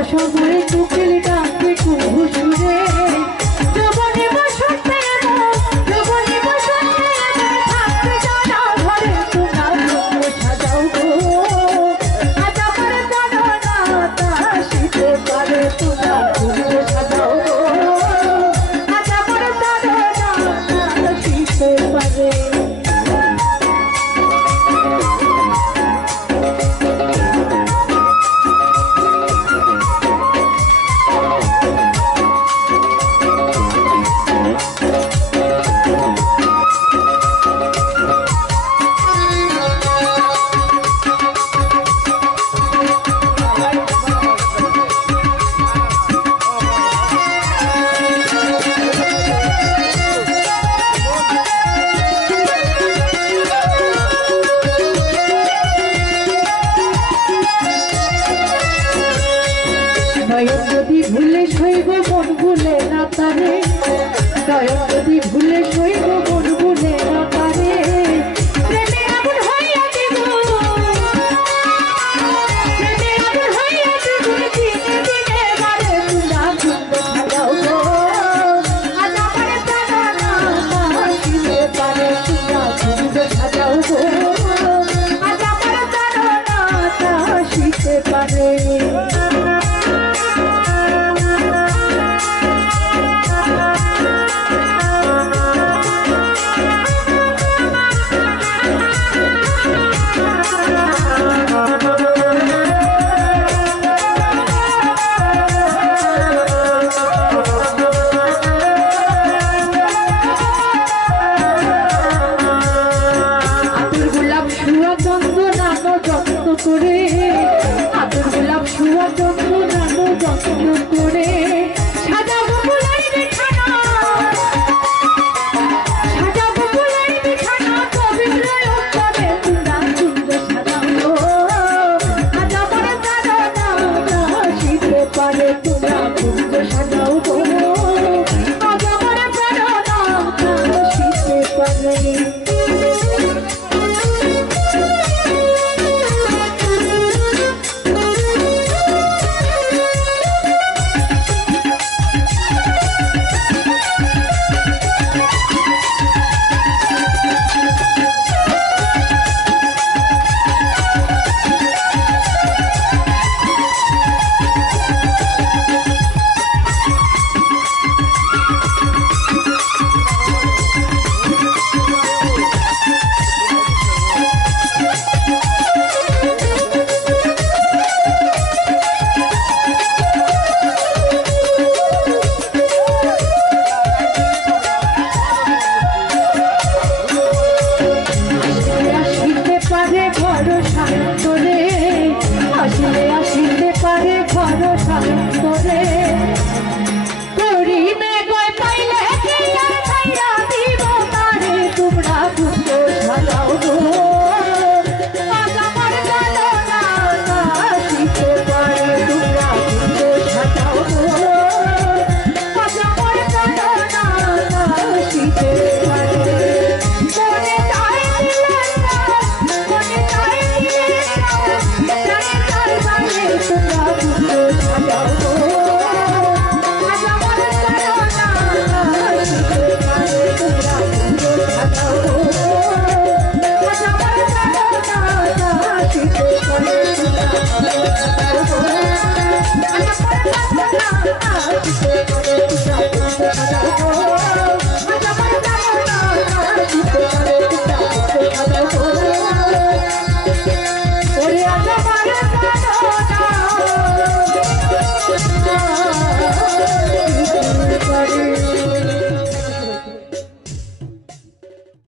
tô junto e tu ভুলে সইব মন ভুলে না তারে দয়া যদি ভুলে সইব Deixa Thank you.